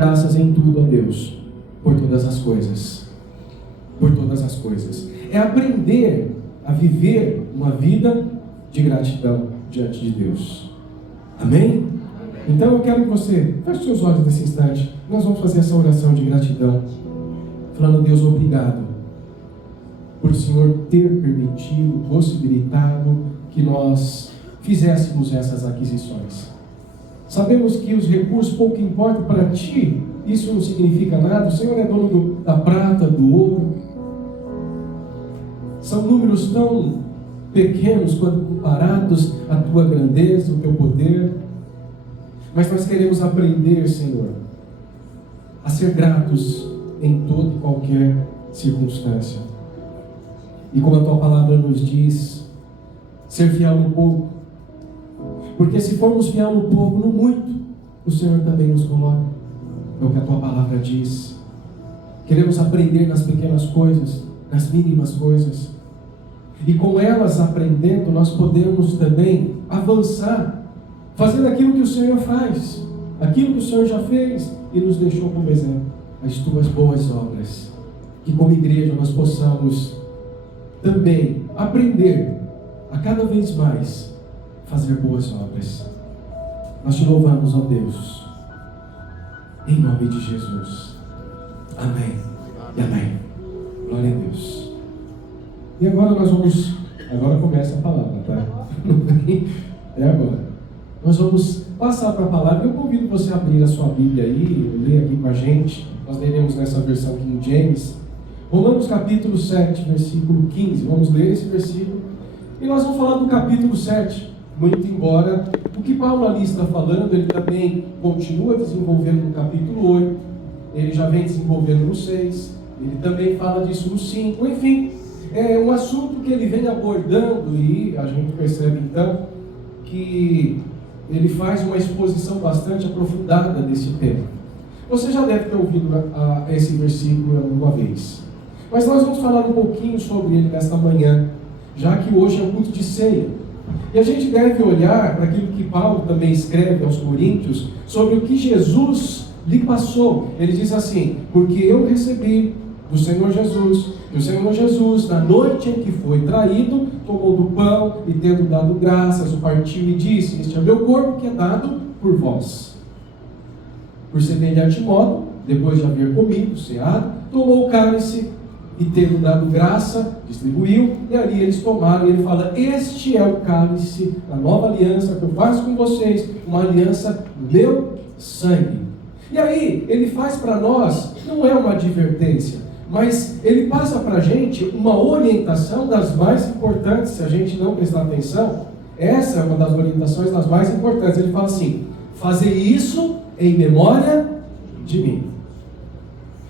Graças em tudo a Deus, por todas as coisas. Por todas as coisas. É aprender a viver uma vida de gratidão diante de Deus. Amém? Então eu quero que você feche seus olhos nesse instante. Nós vamos fazer essa oração de gratidão. Falando, Deus, obrigado por o Senhor ter permitido, possibilitado que nós fizéssemos essas aquisições. Sabemos que os recursos pouco importam para Ti, isso não significa nada. O Senhor é dono da prata, do ouro. São números tão pequenos quando comparados à Tua grandeza, o Teu poder. Mas nós queremos aprender, Senhor, a ser gratos em toda e qualquer circunstância. E como a Tua palavra nos diz, ser fiel no pouco. Porque se formos fiel no pouco, no muito, o Senhor também nos coloca. É o que a Tua palavra diz. Queremos aprender nas pequenas coisas, nas mínimas coisas. E com elas aprendendo, nós podemos também avançar, fazendo aquilo que o Senhor faz, aquilo que o Senhor já fez e nos deixou como exemplo, as Tuas boas obras. Que como igreja nós possamos também aprender a cada vez mais fazer boas obras. Nós Te louvamos, ó Deus, em nome de Jesus. Amém e amém. Glória a Deus. E agora agora começa a palavra, tá? É agora. Nós vamos passar para a palavra. Eu convido você a abrir a sua Bíblia aí, ler aqui com a gente. Nós leremos nessa versão King James. Romanos capítulo 7, versículo 15. Vamos ler esse versículo. E nós vamos falar do capítulo 7. Muito embora o que Paulo ali está falando, ele também continua desenvolvendo no capítulo 8. Ele já vem desenvolvendo no 6. Ele também fala disso no 5. Enfim, é um assunto que ele vem abordando e a gente percebe então que ele faz uma exposição bastante aprofundada desse tema. Você já deve ter ouvido esse versículo alguma vez. Mas nós vamos falar um pouquinho sobre ele nesta manhã, já que hoje é culto de ceia. E a gente deve olhar para aquilo que Paulo também escreve aos Coríntios, sobre o que Jesus lhe passou. Ele diz assim: porque eu recebi do Senhor Jesus, que o Senhor Jesus, na noite em que foi traído, tomou do pão e, tendo dado graças, o partiu e disse: este é meu corpo que é dado por vós. Por semelhante modo, depois de haver comido, ceado, tomou o cálice e, tendo dado graça, distribuiu, e ali eles tomaram, e ele fala: este é o cálice da nova aliança que eu faço com vocês, uma aliança do meu sangue. E aí, ele faz para nós, não é uma advertência, mas ele passa para a gente uma orientação das mais importantes. Se a gente não prestar atenção, essa é uma das orientações das mais importantes. Ele fala assim: fazer isso em memória de mim.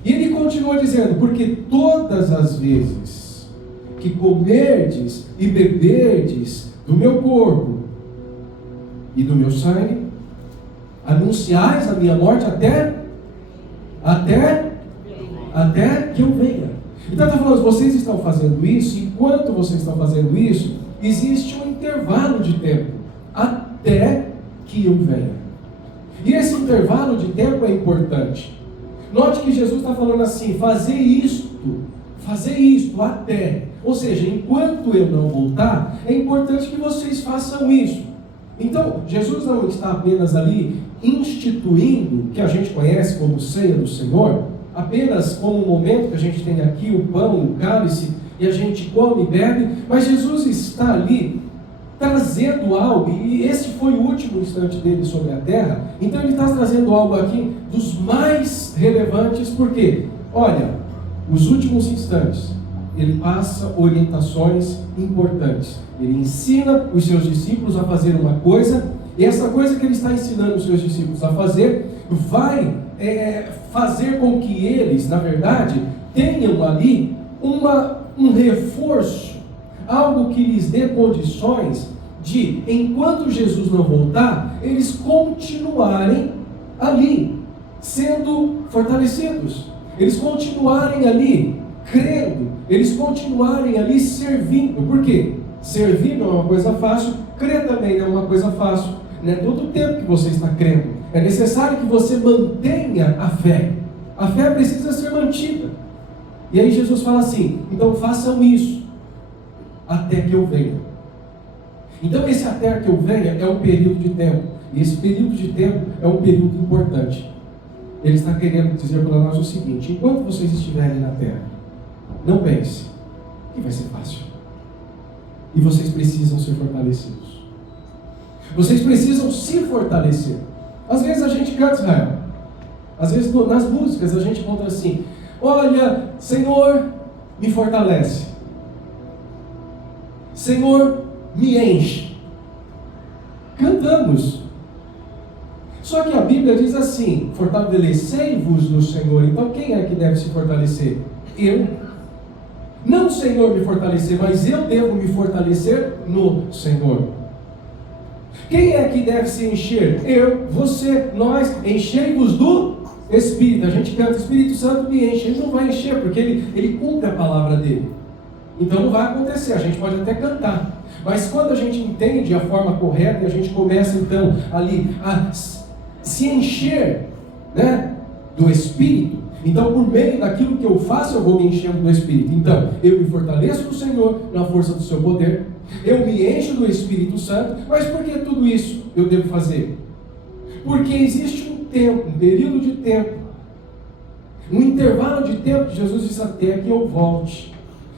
E ele continua dizendo: porque todas as vezes que comerdes e beberdes do meu corpo e do meu sangue, anunciais a minha morte até que eu venha. Então está falando, vocês estão fazendo isso, enquanto vocês estão fazendo isso, existe um intervalo de tempo, até que eu venha. E esse intervalo de tempo é importante. Note que Jesus está falando assim: fazer isto até. Ou seja, enquanto eu não voltar, é importante que vocês façam isso. Então, Jesus não está apenas ali instituindo o que a gente conhece como ceia do Senhor, apenas como um momento que a gente tem aqui o pão, o cálice, e a gente come e bebe, mas Jesus está ali trazendo algo, e esse foi o último instante dele sobre a terra. Então ele está trazendo algo aqui dos mais relevantes, porque, olha, os últimos instantes, ele passa orientações importantes. Ele ensina os seus discípulos a fazer uma coisa, e essa coisa que ele está ensinando os seus discípulos a fazer, vai fazer com que eles, na verdade, tenham ali um reforço, algo que lhes dê condições de, enquanto Jesus não voltar, eles continuarem ali, sendo fortalecidos, eles continuarem ali, crendo, eles continuarem ali servindo. Por quê? Servir não é uma coisa fácil, crer também não é uma coisa fácil, não é todo o tempo que você está crendo. É necessário que você mantenha a fé. A fé precisa ser mantida. E aí Jesus fala assim: então façam isso até que eu venha. Então esse até que eu venha é um período de tempo. E esse período de tempo é um período importante. Ele está querendo dizer para nós o seguinte: enquanto vocês estiverem na terra, não pense que vai ser fácil. E vocês precisam ser fortalecidos. Vocês precisam se fortalecer. Às vezes a gente canta, Israel. Às vezes nas músicas a gente conta assim: olha, Senhor, me fortalece. Senhor, me enche. Cantamos. Só que a Bíblia diz assim: fortalecei-vos no Senhor. Então quem é que deve se fortalecer? Eu. Não o Senhor me fortalecer, mas eu devo me fortalecer no Senhor. Quem é que deve se encher? Eu, você, nós. Enchei-vos do Espírito. A gente canta: Espírito Santo me enche. Ele não vai encher, porque ele cumpre a palavra dele. Então não vai acontecer. A gente pode até cantar, mas quando a gente entende a forma correta, e a gente começa então ali a se encher, né, do Espírito, então por meio daquilo que eu faço, eu vou me enchendo do Espírito. Então eu me fortaleço no Senhor, na força do seu poder, eu me encho do Espírito Santo. Mas por que tudo isso eu devo fazer? Porque existe um tempo, um período de tempo, um intervalo de tempo que Jesus disse: até que eu volte.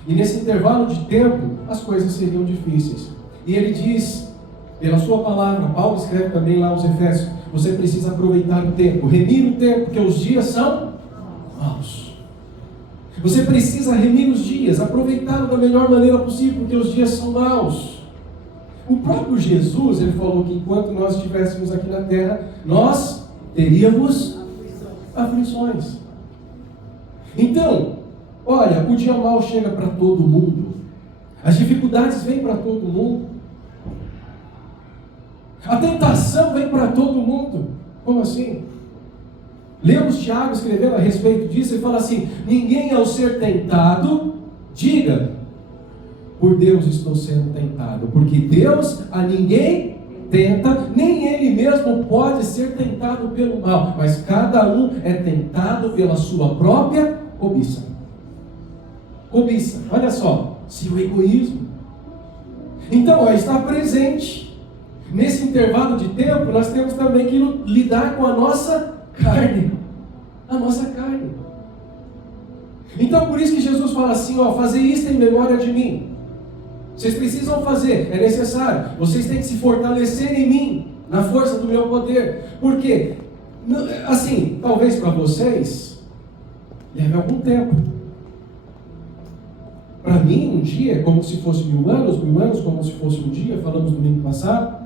E nesse intervalo de tempo as coisas seriam difíceis. E ele diz, pela sua palavra, Paulo escreve também lá aos Efésios: você precisa aproveitar o tempo, remir o tempo, porque os dias são maus. Você precisa remir os dias, aproveitá-lo da melhor maneira possível, porque os dias são maus. O próprio Jesus, ele falou que enquanto nós estivéssemos aqui na terra, nós teríamos aflições. Então, olha, o dia mau chega para todo mundo. As dificuldades vêm para todo mundo. A tentação vem para todo mundo. Como assim? Lemos Tiago escrevendo a respeito disso. Ele fala assim: ninguém ao ser tentado, diga, por Deus estou sendo tentado. Porque Deus a ninguém tenta, nem Ele mesmo pode ser tentado pelo mal. Mas cada um é tentado pela sua própria cobiça. Cobiça, olha só, seu egoísmo. Então, está presente. Nesse intervalo de tempo, nós temos também que lidar com a nossa carne. A nossa carne. Então, por isso que Jesus fala assim: ó, fazer isso em memória de mim. Vocês precisam fazer, é necessário. Vocês têm que se fortalecer em mim, na força do meu poder. Porque, assim, talvez para vocês leve algum tempo. Para mim, um dia é como se fosse 1000 anos como se fosse um dia, falamos domingo passado.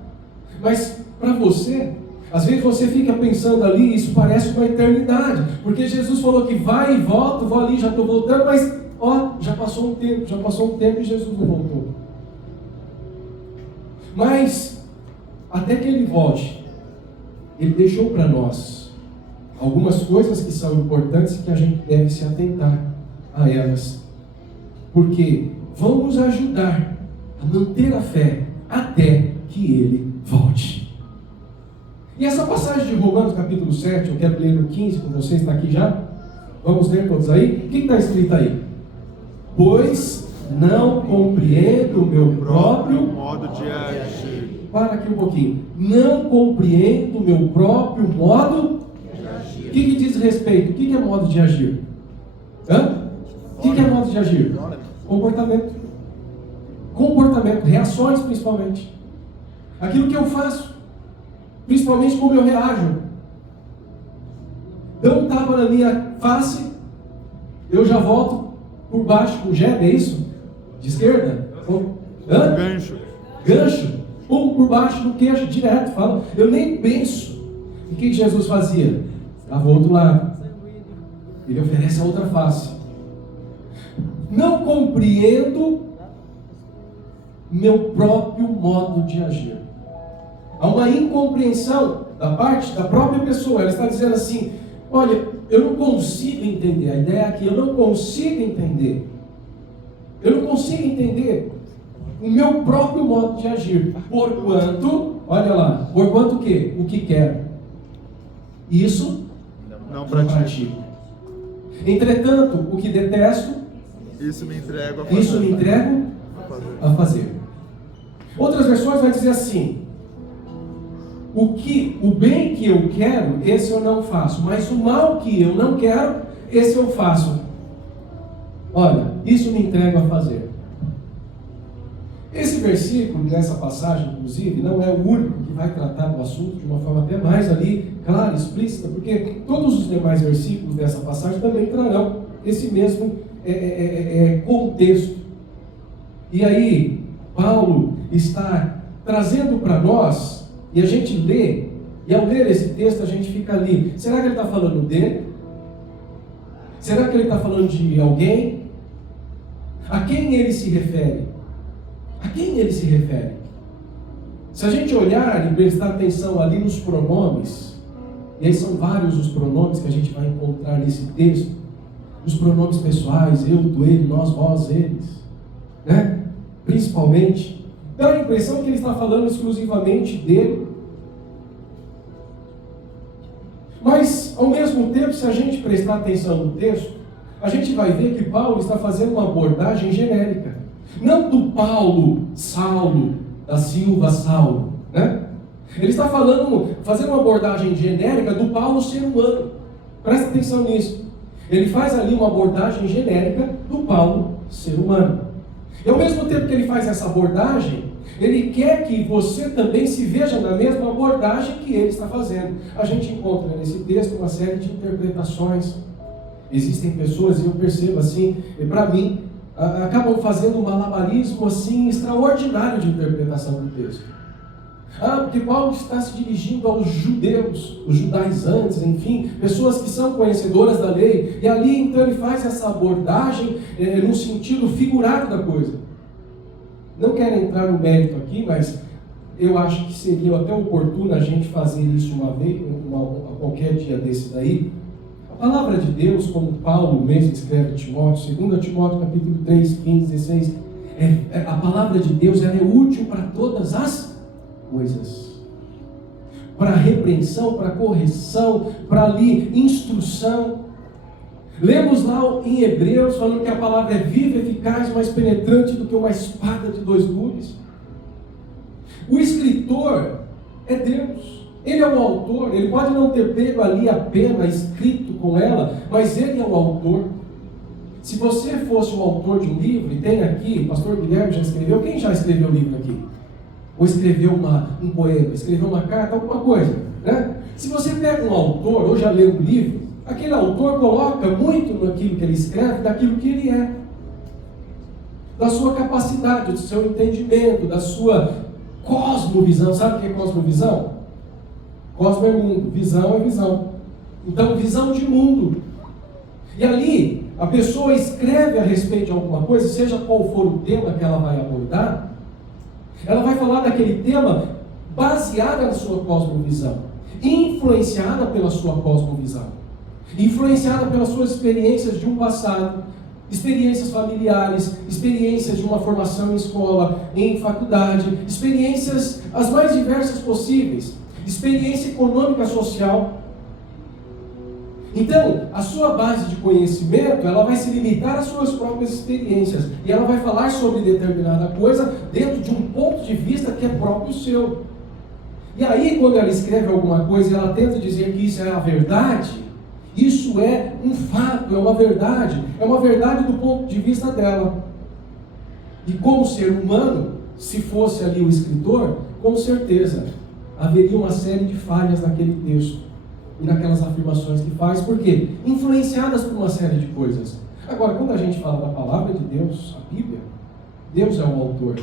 Mas para você, às vezes você fica pensando ali, isso parece uma eternidade, porque Jesus falou que vai e volta, vou ali, já estou voltando, mas ó, já passou um tempo e Jesus não voltou. Mas, até que Ele volte, Ele deixou para nós algumas coisas que são importantes e que a gente deve se atentar a elas, porque vão nos ajudar a manter a fé até que Ele volte. E essa passagem de Romanos capítulo 7, eu quero ler no 15 com vocês, está aqui já? Vamos ler todos aí? O que está escrito aí? Pois não compreendo o meu próprio modo de agir. Para aqui um pouquinho. Não compreendo o meu próprio modo de agir. O que diz respeito? O que é modo de agir? O que é modo de agir? Comportamento, reações principalmente. Aquilo que eu faço, principalmente como eu reajo. Dá um tapa na minha face, eu já volto por baixo com jab, é isso? De esquerda? Gancho. Pum, por baixo do queixo, direto, fala. Eu nem penso. E o que Jesus fazia? Dava o outro lado. Ele oferece a outra face. Não compreendo meu próprio modo de agir. Há uma incompreensão da parte da própria pessoa. Ela está dizendo assim: olha, eu não consigo entender. A ideia aqui, eu não consigo entender. Eu não consigo entender o meu próprio modo de agir. Porquanto, olha lá, porquanto o quê? O que quero. isso não pratico. pratico. Entretanto, o que detesto, Isso me entrego a fazer. isso me entrego A fazer. a fazer. Outras versões vai dizer assim: o bem que eu quero, esse eu não faço, mas o mal que eu não quero, esse eu faço. Olha, isso me entrego a fazer. Esse versículo, nessa passagem, inclusive, não é o único que vai tratar do assunto de uma forma até mais ali, clara, explícita, porque todos os demais versículos dessa passagem também trarão esse mesmo contexto. E aí, Paulo está trazendo para nós, e a gente lê, e ao ler esse texto a gente fica ali, será que ele está falando dele? Será que ele está falando de alguém? A quem ele se refere? A quem ele se refere? Se a gente olhar e prestar atenção ali nos pronomes, e aí são vários os pronomes que a gente vai encontrar nesse texto, os pronomes pessoais, eu, tu, ele, nós, vós, eles, né? Principalmente, dá a impressão que ele está falando exclusivamente dele. Mas, ao mesmo tempo, se a gente prestar atenção no texto, a gente vai ver que Paulo está fazendo uma abordagem genérica. Não do Paulo, Saulo, da Silva, Saulo, né? Ele está fazendo uma abordagem genérica do Paulo ser humano. Presta atenção nisso. Ele faz ali uma abordagem genérica do Paulo ser humano. E ao mesmo tempo que ele faz essa abordagem, ele quer que você também se veja na mesma abordagem que ele está fazendo. A gente encontra nesse texto uma série de interpretações. Existem pessoas, e eu percebo assim, para mim, acabam fazendo um malabarismo assim extraordinário de interpretação do texto. Porque Paulo está se dirigindo aos judeus, os judaizantes, enfim, pessoas que são conhecedoras da lei, e ali então ele faz essa abordagem no sentido figurado da coisa. Não quero entrar no mérito aqui, mas eu acho que seria até oportuno a gente fazer isso uma vez, qualquer dia desse daí. A palavra de Deus, como Paulo mesmo escreve a Timóteo, 2 Timóteo capítulo 3, 15, 16, a palavra de Deus ela é útil para todas as coisas. Para repreensão, para correção, para ali instrução. Lemos lá em Hebreus falando que a palavra é viva, eficaz, mais penetrante do que uma espada de 2 gumes. O escritor é Deus. Ele é o autor, ele pode não ter pego ali a pena, escrito com ela, mas ele é o autor. Se você fosse o autor de um livro, e tem aqui, o pastor Guilherme já escreveu, quem já escreveu livro aqui? Ou escreveu um poema, escreveu uma carta, alguma coisa, né? Se você pega um autor, ou já leu um livro, aquele autor coloca muito naquilo que ele escreve, daquilo que ele é. Da sua capacidade, do seu entendimento, da sua cosmovisão. Sabe o que é cosmovisão? Cosmo é mundo, visão é visão. Então, visão de mundo. E ali, a pessoa escreve a respeito de alguma coisa, seja qual for o tema que ela vai abordar, ela vai falar daquele tema baseada na sua cosmovisão, influenciada pela sua cosmovisão, influenciada pelas suas experiências de um passado, experiências familiares, experiências de uma formação em escola, em faculdade, experiências as mais diversas possíveis, experiência econômica, social. Então, a sua base de conhecimento, ela vai se limitar às suas próprias experiências. E ela vai falar sobre determinada coisa dentro de um ponto de vista que é próprio seu. E aí, quando ela escreve alguma coisa e ela tenta dizer que isso é a verdade, isso é um fato, é uma verdade do ponto de vista dela. E como ser humano, se fosse ali o escritor, com certeza haveria uma série de falhas naquele texto e naquelas afirmações que faz, por quê? Influenciadas por uma série de coisas. Agora, quando a gente fala da palavra de Deus, a Bíblia, Deus é o autor.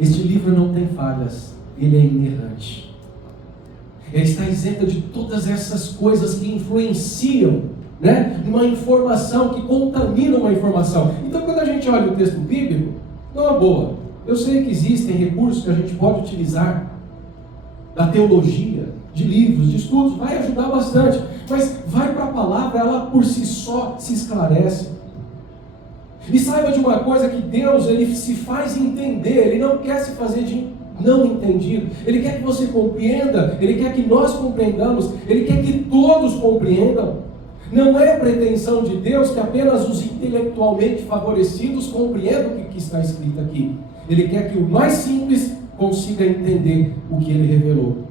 Este livro não tem falhas, ele é inerrante. Ele está isento de todas essas coisas que influenciam, né? Uma informação, que contamina uma informação. Então, quando a gente olha o texto bíblico, não é boa. Eu sei que existem recursos que a gente pode utilizar da teologia, de livros, de estudos, vai ajudar bastante, mas vai para a palavra, ela por si só se esclarece. E saiba de uma coisa, que Deus, ele se faz entender, ele não quer se fazer de não entendido. Ele quer que você compreenda, Ele quer que nós compreendamos, Ele quer que todos compreendam. Não é pretensão de Deus que apenas os intelectualmente favorecidos compreendam o que está escrito aqui. Ele quer que o mais simples consiga entender o que Ele revelou.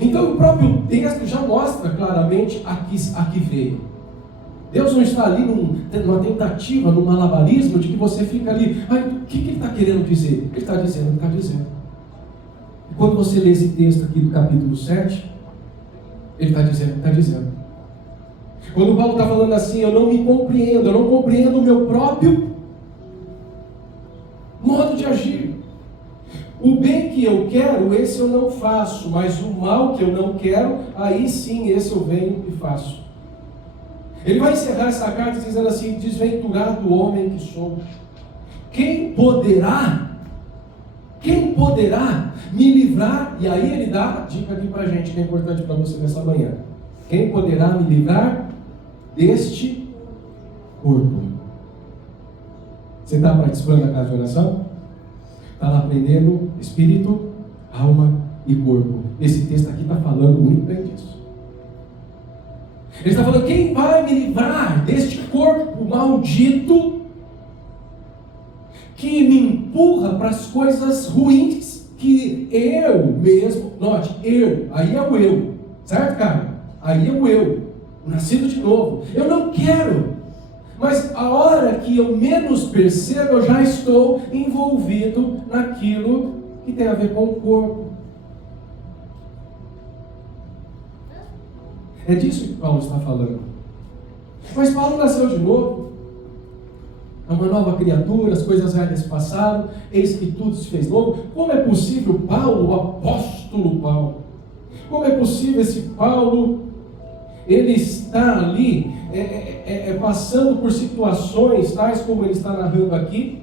Então o próprio texto já mostra claramente a que veio. Deus não está ali numa tentativa, num malabarismo de que você fica ali, o que Ele está querendo dizer? Ele está dizendo, Ele está dizendo. E quando você lê esse texto aqui do capítulo 7, Ele está dizendo, Ele está dizendo. Quando Paulo está falando assim, eu não me compreendo, eu não compreendo o meu próprio modo de agir. O bem que eu quero, esse eu não faço, mas o mal que eu não quero, aí sim, esse eu venho e faço. Ele vai encerrar essa carta dizendo assim, desventurado homem que sou, quem poderá me livrar? E aí ele dá a dica aqui para a gente, que é importante para você nessa manhã. Quem poderá me livrar deste corpo? Você está participando da casa de oração? Está lá aprendendo espírito, alma e corpo. Esse texto aqui está falando muito bem disso. Ele está falando, quem vai me livrar deste corpo maldito que me empurra para as coisas ruins que eu mesmo, note, aí é o eu, certo, cara? Aí é o eu, o nascido de novo. Eu não quero, mas a hora que eu menos percebo, eu já estou envolvido naquilo que tem a ver com o corpo. É disso que Paulo está falando. Mas Paulo nasceu de novo. É uma nova criatura, as coisas velhas passaram, eis que tudo se fez novo. Como é possível Paulo, o apóstolo Paulo, como é possível esse Paulo, ele está ali passando por situações tais como ele está narrando aqui,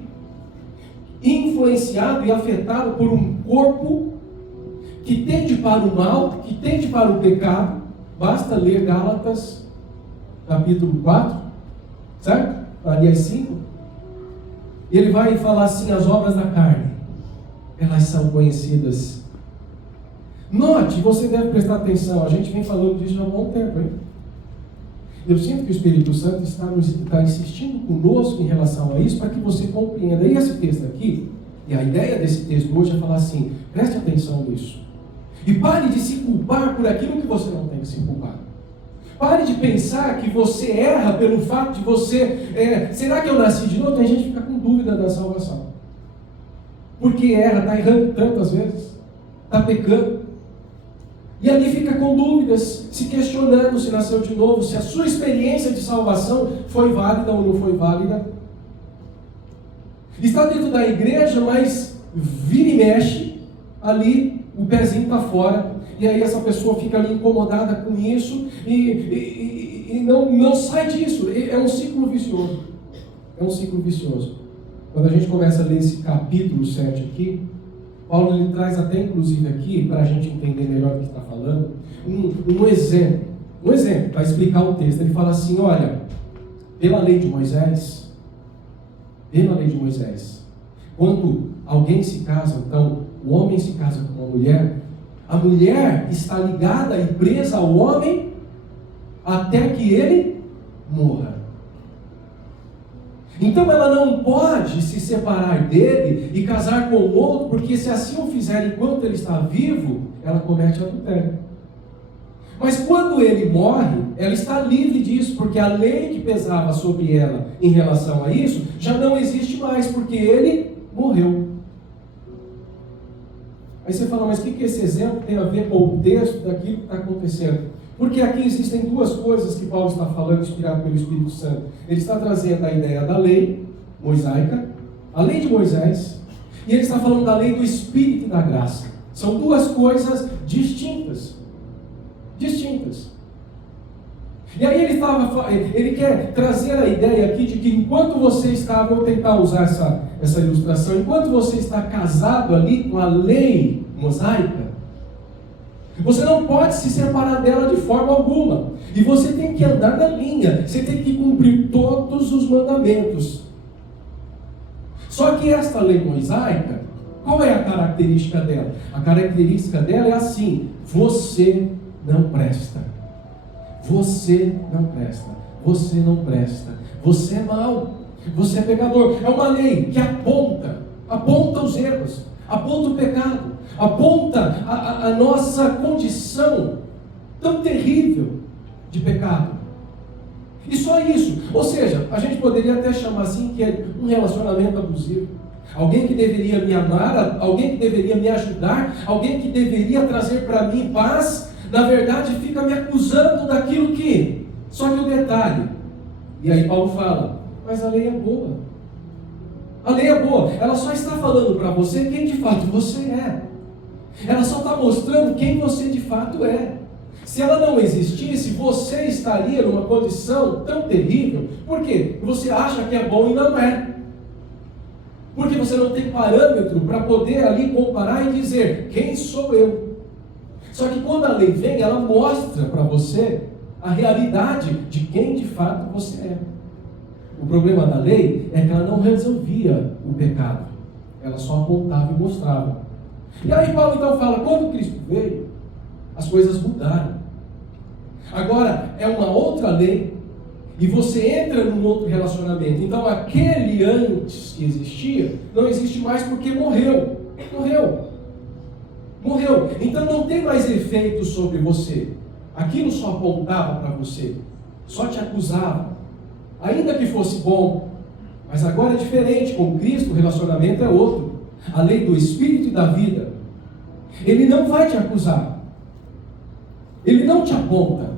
influenciado e afetado por um corpo que tende para o mal, que tende para o pecado. Basta ler Gálatas, capítulo 4, certo? Aliás 5. Ele vai falar assim, as obras da carne, elas são conhecidas. Note, você deve prestar atenção, a gente vem falando disso há um bom tempo, hein? Eu sinto que o Espírito Santo está insistindo conosco em relação a isso, para que você compreenda. E esse texto aqui, e a ideia desse texto hoje é falar assim, preste atenção nisso. E pare de se culpar por aquilo que você não tem que se culpar. Pare de pensar que você erra pelo fato de você... será que eu nasci de novo? Tem gente que fica com dúvida da salvação. Porque erra, está errando tantas vezes. Está pecando. E ali fica com dúvidas, se questionando se nasceu de novo, se a sua experiência de salvação foi válida ou não foi válida. Está dentro da igreja, mas vira e mexe ali... O pezinho está fora, e aí essa pessoa fica ali incomodada com isso, e não sai disso. É um ciclo vicioso. É um ciclo vicioso. Quando a gente começa a ler esse capítulo 7 aqui, Paulo ele traz até inclusive aqui, para a gente entender melhor o que está falando, um exemplo para explicar o texto. Ele fala assim, olha, pela lei de Moisés, quando alguém se casa, então, o homem se casa com uma mulher, a mulher está ligada e presa ao homem até que ele morra. Então ela não pode se separar dele e casar com outro, porque se assim o fizer enquanto ele está vivo, ela comete adultério. Mas quando ele morre, ela está livre disso, porque a lei que pesava sobre ela em relação a isso, já não existe mais, porque ele morreu. Aí você fala, mas o que esse exemplo tem a ver com o texto daquilo que está acontecendo? Porque aqui existem duas coisas que Paulo está falando, inspirado pelo Espírito Santo. Ele está trazendo a ideia da lei mosaica, a lei de Moisés, e ele está falando da lei do Espírito e da graça. São duas coisas distintas. E aí ele quer trazer a ideia aqui de que enquanto você está, vou tentar usar essa ilustração, enquanto você está casado ali com a lei mosaica, você não pode se separar dela de forma alguma. E você tem que andar na linha, você tem que cumprir todos os mandamentos. Só que esta lei mosaica, Qual é a característica dela? A característica dela é assim: você não presta. Você não presta. Você não presta. Você é mau. Você é pecador. É uma lei que aponta os erros, aponta o pecado, aponta a nossa condição tão terrível de pecado. E só isso. Ou seja, a gente poderia até chamar assim que é um relacionamento abusivo. Alguém que deveria me amar, alguém que deveria me ajudar, alguém que deveria trazer para mim paz, na verdade fica me acusando daquilo que... Só que o detalhe, e aí Paulo fala, mas a lei é boa. A lei é boa, ela só está falando para você quem de fato você é. Ela só está mostrando quem você de fato é. Se ela não existisse, você estaria numa condição tão terrível. Por quê? Você acha que é bom e não é. Porque você não tem parâmetro para poder ali comparar e dizer, quem sou eu? Só que quando a lei vem, ela mostra para você a realidade de quem de fato você é. O problema da lei é que ela não resolvia o pecado. Ela só apontava e mostrava. E aí Paulo então fala, quando Cristo veio, as coisas mudaram. Agora é uma outra lei e você entra num outro relacionamento. Então aquele antes que existia não existe mais porque morreu. Então não tem mais efeito sobre você. Aquilo só apontava para você, só te acusava, ainda que fosse bom. Mas agora é diferente. Com Cristo o relacionamento é outro. A lei do Espírito e da vida. Ele não vai te acusar. Ele não te aponta.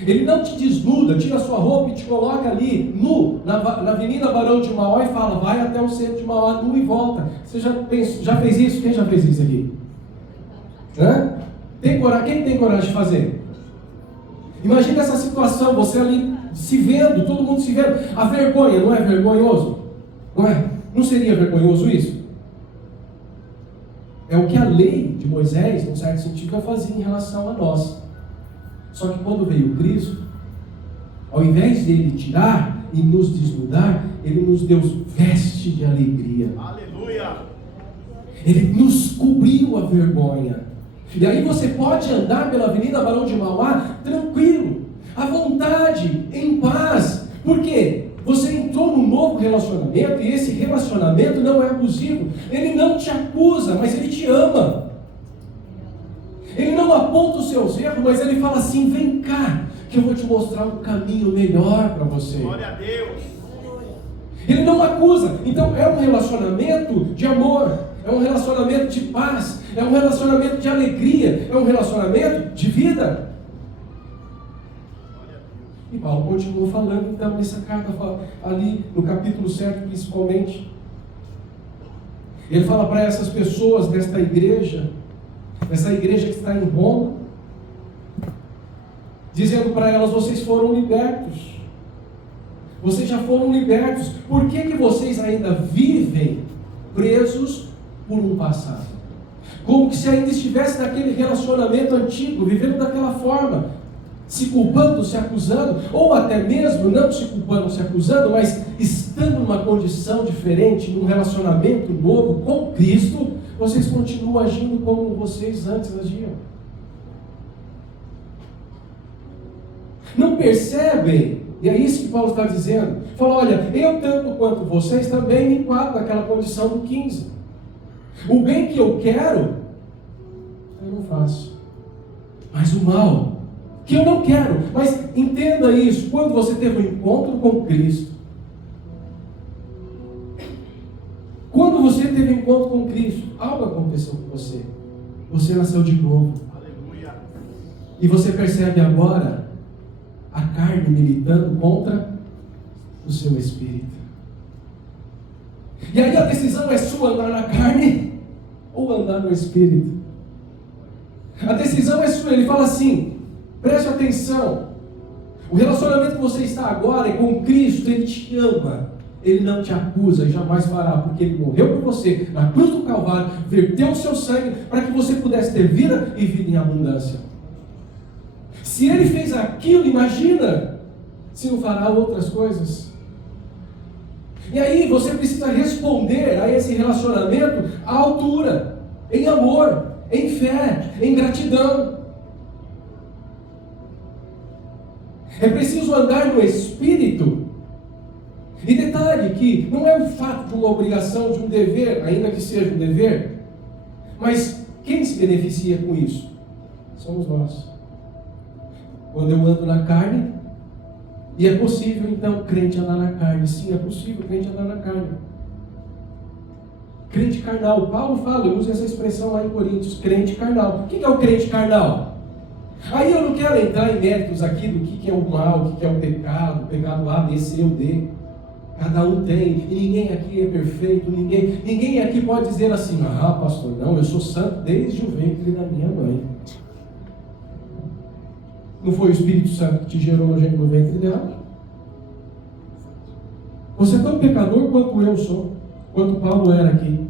Ele não te desnuda, tira a sua roupa e te coloca ali, nu, na Avenida Barão de Mauá e fala, vai até o centro de Mauá, nu e volta. Você já fez isso? Quem já fez isso aqui? Hã? Quem tem coragem de fazer? Imagina essa situação, você ali se vendo, todo mundo se vendo. A vergonha, não é vergonhoso? Não é? Não seria vergonhoso isso? É o que a lei de Moisés, num certo sentido, fazia em relação a nós. Só que quando veio Cristo, ao invés dele tirar e nos desnudar, ele nos deu veste de alegria. Aleluia! Ele nos cobriu a vergonha. E aí você pode andar pela Avenida Barão de Mauá tranquilo, à vontade, em paz. Por quê? Você entrou num novo relacionamento e esse relacionamento não é abusivo. Ele não te acusa, mas ele te ama. Ele não aponta os seus erros, mas ele fala assim, vem cá, que eu vou te mostrar um caminho melhor para você. Glória a Deus. Ele não acusa. Então é um relacionamento de amor, é um relacionamento de paz, é um relacionamento de alegria, é um relacionamento de vida. E Paulo continua falando então nessa carta, ali no capítulo 7 principalmente. Ele fala para essas pessoas desta igreja, essa igreja que está em Roma, dizendo para elas, vocês foram libertos. Vocês já foram libertos. Por que vocês ainda vivem presos por um passado? Como que se ainda estivesse naquele relacionamento antigo, vivendo daquela forma, se culpando, se acusando, ou até mesmo não se culpando, se acusando, mas estando numa condição diferente, num relacionamento novo com Cristo, vocês continuam agindo como vocês antes agiam. Não percebem? E é isso que Paulo está dizendo. Fala, olha, eu tanto quanto vocês também me enquadro naquela condição do 15. O bem que eu quero, eu não faço. Mas o mal, que eu não quero. Mas entenda isso, quando você teve um encontro com Cristo, quando você teve um encontro com Cristo, algo aconteceu com você. Você nasceu de novo. Aleluia. E você percebe agora a carne militando contra o seu espírito. E aí a decisão é sua, andar na carne ou andar no espírito. A decisão é sua. Ele fala assim, preste atenção, o relacionamento que você está agora é com Cristo. Ele te ama, Ele não te acusa e jamais fará, porque Ele morreu por você na cruz do Calvário, verteu o seu sangue para que você pudesse ter vida e vida em abundância. Se Ele fez aquilo, imagina se não fará outras coisas. E aí você precisa responder a esse relacionamento à altura, em amor, em fé, em gratidão. É preciso andar no Espírito. E detalhe que não é o fato de uma obrigação, de um dever, ainda que seja um dever, mas quem se beneficia com isso? Somos nós. Quando eu ando na carne, e é possível então crente andar na carne. Sim, é possível crente andar na carne. Crente carnal. Paulo fala, eu uso essa expressão lá em Coríntios, crente carnal. O que é o crente carnal? Aí eu não quero entrar em méritos aqui do que é o mal, o que é o pecado A, B, C ou D. Cada um tem, e ninguém aqui é perfeito, ninguém aqui pode dizer assim, ah pastor, não, eu sou santo desde o ventre da minha mãe. Não foi o Espírito Santo que te gerou no ventre dela? Você é tão pecador quanto eu sou, quanto Paulo era aqui.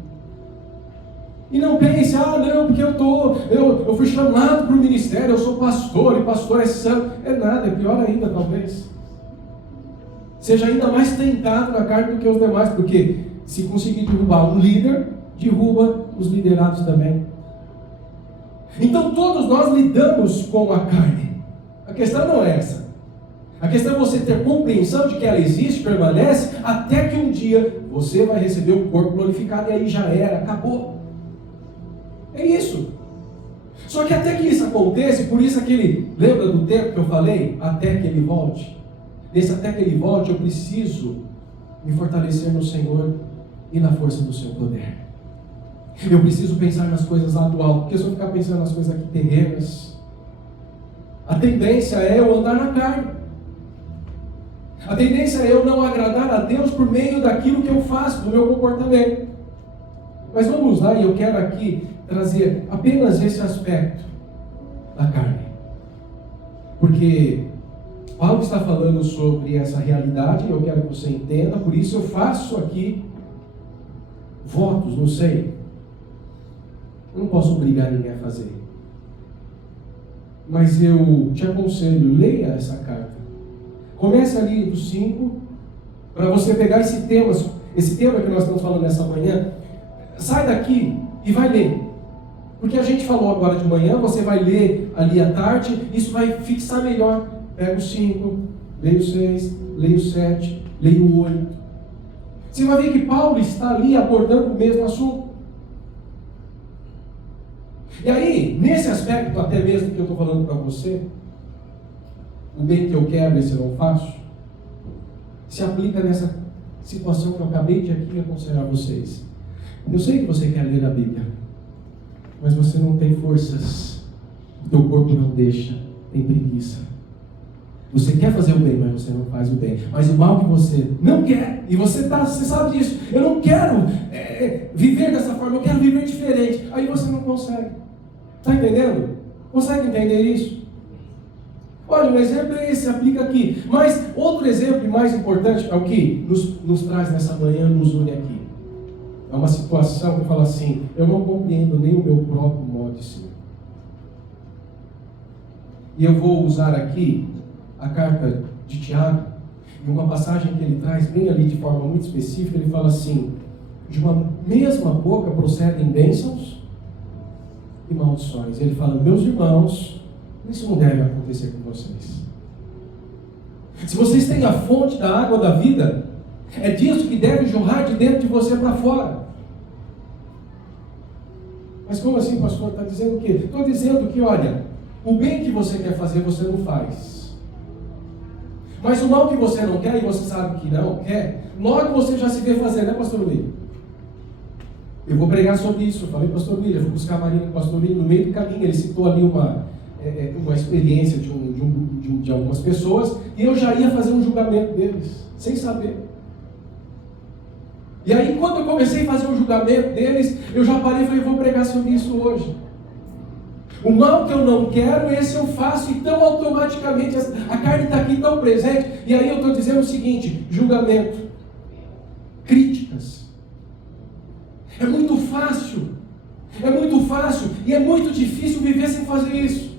E não pense, não, porque eu fui chamado para o ministério, eu sou pastor, e pastor é santo. É nada, é pior ainda talvez. Seja ainda mais tentado na carne do que os demais, porque se conseguir derrubar um líder, derruba os liderados também. Então todos nós lidamos com a carne. A questão não é essa. A questão é você ter compreensão de que ela existe, permanece, até que um dia você vai receber o corpo glorificado e aí já era, acabou. É isso. Só que até que isso aconteça, por isso lembra do tempo que eu falei? Até que ele volte. Nesse até que ele volte, eu preciso me fortalecer no Senhor e na força do seu poder. Eu preciso pensar nas coisas lá do alto, porque se eu ficar pensando nas coisas aqui terrenas, a tendência é eu andar na carne. A tendência é eu não agradar a Deus por meio daquilo que eu faço, do meu comportamento. Mas vamos lá, e eu quero aqui trazer apenas esse aspecto da carne. Porque Paulo está falando sobre essa realidade, eu quero que você entenda, por isso eu faço aqui votos, não sei. Eu não posso obrigar ninguém a fazer. Mas eu te aconselho, leia essa carta. Comece ali do 5, para você pegar esse tema que nós estamos falando nessa manhã. Sai daqui e vai ler. Porque a gente falou agora de manhã, você vai ler ali à tarde, isso vai fixar melhor. Pega o 5, leia o 6, leia o 7, leia o 8. Você vai ver que Paulo está ali abordando o mesmo assunto. E aí, nesse aspecto, até mesmo que eu estou falando para você, o bem que eu quero, esse eu não faço, se aplica nessa situação que eu acabei de aqui aconselhar vocês. Eu sei que você quer ler a Bíblia, mas você não tem forças, o teu corpo não deixa, tem preguiça. Você quer fazer o bem, mas você não faz o bem. Mas o mal que você não quer, e você sabe disso, eu não quero viver dessa forma, eu quero viver diferente. Aí você não consegue. Está entendendo? Consegue entender isso? Olha, um exemplo é esse, se aplica aqui. Mas outro exemplo mais importante é o que nos traz nessa manhã, nos une aqui. É uma situação que fala assim, eu não compreendo nem o meu próprio modo de ser. E eu vou usar aqui a carta de Tiago, e uma passagem que ele traz bem ali de forma muito específica, ele fala assim, de uma mesma boca procedem bênçãos e maldições. Ele fala, meus irmãos, isso não deve acontecer com vocês. Se vocês têm a fonte da água da vida, é disso que deve jorrar de dentro de você para fora. Mas como assim, pastor? Está dizendo o quê? Estou dizendo que, olha, o bem que você quer fazer, você não faz. Mas o mal que você não quer, e você sabe que não quer, logo você já se vê fazendo, né, pastor William? Eu vou pregar sobre isso. Eu falei, pastor William, eu fui buscar a Marina com o pastor William no meio do caminho. Ele citou ali uma experiência de algumas pessoas, e eu já ia fazer um julgamento deles, sem saber. E aí, quando eu comecei a fazer um julgamento deles, eu já parei e falei, vou pregar sobre isso hoje. O mal que eu não quero, esse eu faço, então automaticamente a carne está aqui tão presente. E aí eu estou dizendo o seguinte, julgamento, críticas. É muito fácil e é muito difícil viver sem fazer isso.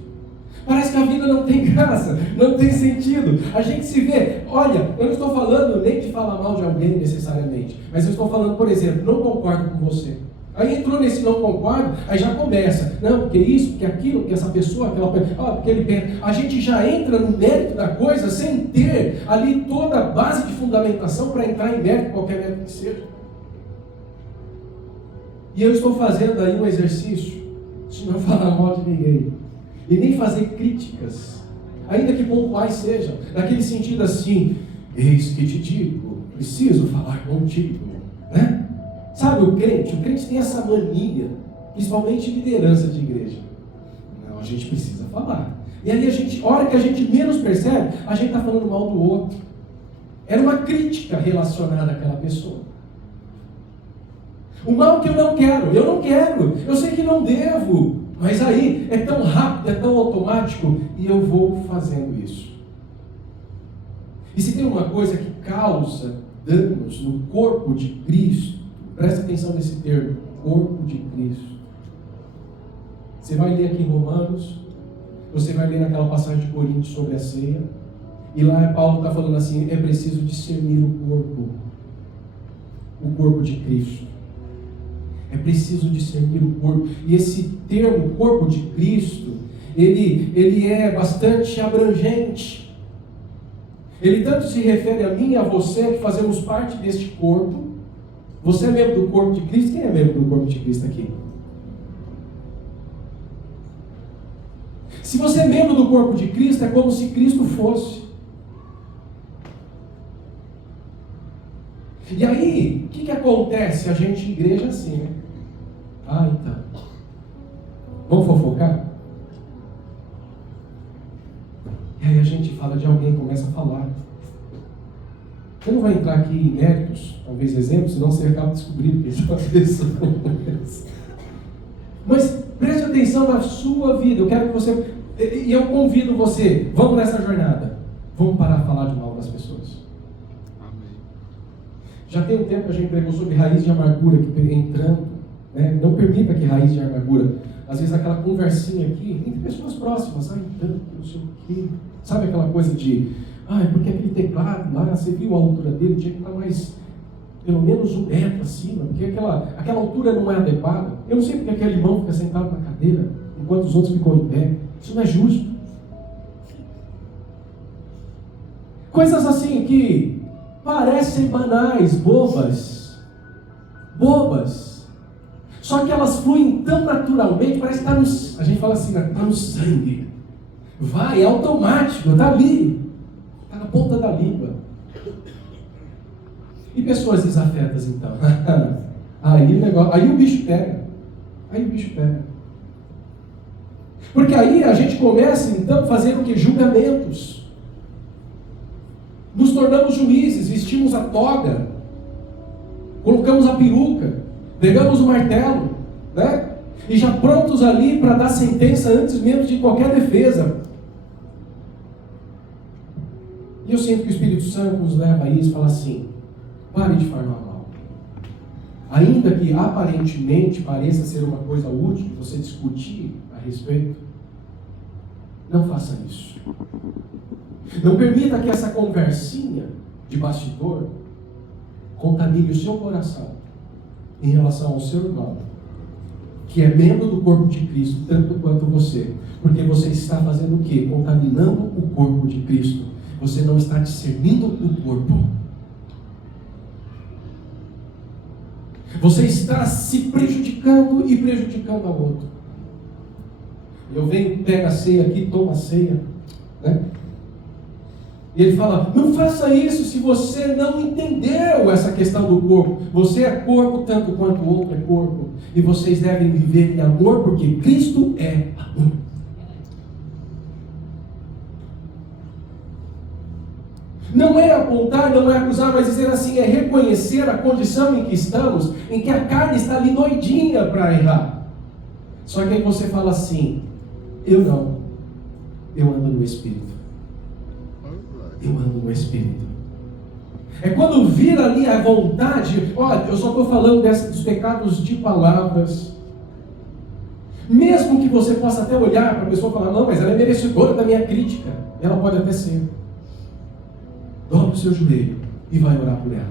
Parece que a vida não tem graça, não tem sentido. A gente se vê, olha, eu não estou falando nem de falar mal de alguém necessariamente, mas eu estou falando, por exemplo, não concordo com você. Aí entrou nesse não concordo, aí já começa, não, porque isso, porque aquilo, porque essa pessoa, porque ele pensa. A gente já entra no mérito da coisa sem ter ali toda a base de fundamentação para entrar em mérito, qualquer mérito que seja. E eu estou fazendo aí um exercício de não falar mal de ninguém. E nem fazer críticas, ainda que pontuais sejam, naquele sentido assim, eis que te digo, preciso falar contigo, né? Sabe, o crente tem essa mania, principalmente liderança de igreja. Não, a gente precisa falar. E aí a hora que a gente menos percebe, a gente está falando mal do outro. Era uma crítica relacionada àquela pessoa. O mal que eu não quero, eu sei que não devo, mas aí é tão rápido, é tão automático, e eu vou fazendo isso. E se tem uma coisa que causa danos no corpo de Cristo, presta atenção nesse termo, corpo de Cristo. Você vai ler aqui em Romanos, você vai ler naquela passagem de Coríntios sobre a ceia, e lá Paulo está falando assim, é preciso discernir o corpo de Cristo. É preciso discernir o corpo. E esse termo, corpo de Cristo, ele é bastante abrangente. Ele tanto se refere a mim e a você, que fazemos parte deste corpo. Você é membro do corpo de Cristo? Quem é membro do corpo de Cristo aqui? Se você é membro do corpo de Cristo, é como se Cristo fosse. E aí, o que acontece? A gente, igreja, assim, né? Então. Vamos fofocar? E aí a gente fala de alguém, começa a falar. Eu não vou entrar aqui em méritos, talvez exemplos, senão você acaba descobrindo que essa pessoa conhece. Mas preste atenção na sua vida. Eu quero que você, e eu convido você, vamos nessa jornada. Vamos parar de falar de mal das pessoas. Amém. Já tem um tempo que a gente pregou sobre raiz de amargura, que entrando, né? Não permita que raiz de amargura, às vezes aquela conversinha aqui, entre pessoas próximas, entrando, não sei o quê. Sabe aquela coisa de... porque aquele teclado lá, você viu a altura dele, tinha que estar mais, pelo menos 1 metro acima, porque aquela altura não é adequada. Eu não sei porque aquele irmão fica sentado na cadeira, enquanto os outros ficam em pé. Isso não é justo. Coisas assim que parecem banais, bobas. Só que elas fluem tão naturalmente, parece que está no... A gente fala assim, está no sangue. Vai, é automático, está ali. Está na ponta da língua. E pessoas desafetas, então? Aí o bicho pega. Porque aí a gente começa, então, a fazer o que? Julgamentos. Nos tornamos juízes, vestimos a toga, colocamos a peruca, pegamos o martelo, né? E já prontos ali para dar sentença antes mesmo de qualquer defesa. E eu sinto que o Espírito Santo nos leva a isso e fala assim, pare de falar mal. Ainda que aparentemente pareça ser uma coisa útil você discutir a respeito, não faça isso. Não permita que essa conversinha de bastidor contamine o seu coração em relação ao seu irmão, que é membro do corpo de Cristo, tanto quanto você. Porque você está fazendo o quê? Contaminando o corpo de Cristo. Você não está discernindo o corpo. Você está se prejudicando e prejudicando ao outro. Eu venho, pego a ceia aqui, tomo a ceia, né? E ele fala, não faça isso se você não entendeu essa questão do corpo. Você é corpo tanto quanto o outro é corpo. E vocês devem viver em amor, porque Cristo é amor. Não é apontar, não é acusar, mas dizer assim, é reconhecer a condição em que estamos, em que a carne está ali doidinha para errar. Só que aí você fala assim, eu não, eu ando no Espírito. Eu ando no Espírito. É quando vir ali a vontade, olha, eu só estou falando dos pecados de palavras. Mesmo que você possa até olhar para a pessoa e falar, não, mas ela é merecedora da minha crítica. Ela pode até ser. Dobra o seu joelho e vai orar por ela.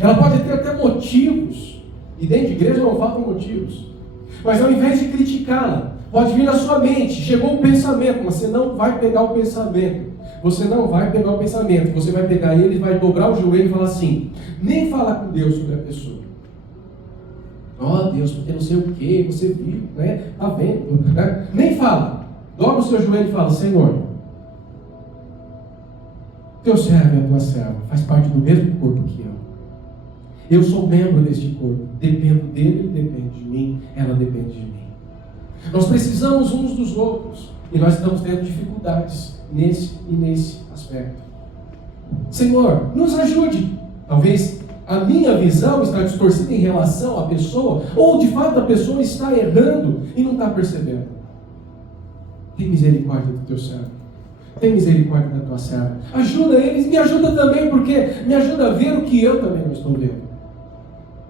Ela pode ter até motivos. E dentro de igreja não faltam motivos. Mas ao invés de criticá-la, pode vir na sua mente, chegou um pensamento, mas você não vai pegar o pensamento. Você não vai pegar o pensamento. Você vai pegar ele, vai dobrar o joelho e falar assim, nem falar com Deus sobre a pessoa. Ó Deus, porque não sei o que, você viu, né? Tá vendo? Né? Nem fala. Dobra o seu joelho e fala, Senhor, teu servo é a tua serva, faz parte do mesmo corpo que eu. Eu sou membro deste corpo, dependo dele, ele depende de mim, ela depende de mim. Nós precisamos uns dos outros e nós estamos tendo dificuldades nesse e nesse aspecto. Senhor, nos ajude. Talvez a minha visão está distorcida em relação à pessoa, ou de fato a pessoa está errando e não está percebendo. Tem misericórdia do teu servo. Tem misericórdia da tua serva. Ajuda eles, me ajuda também, porque me ajuda a ver o que eu também não estou vendo.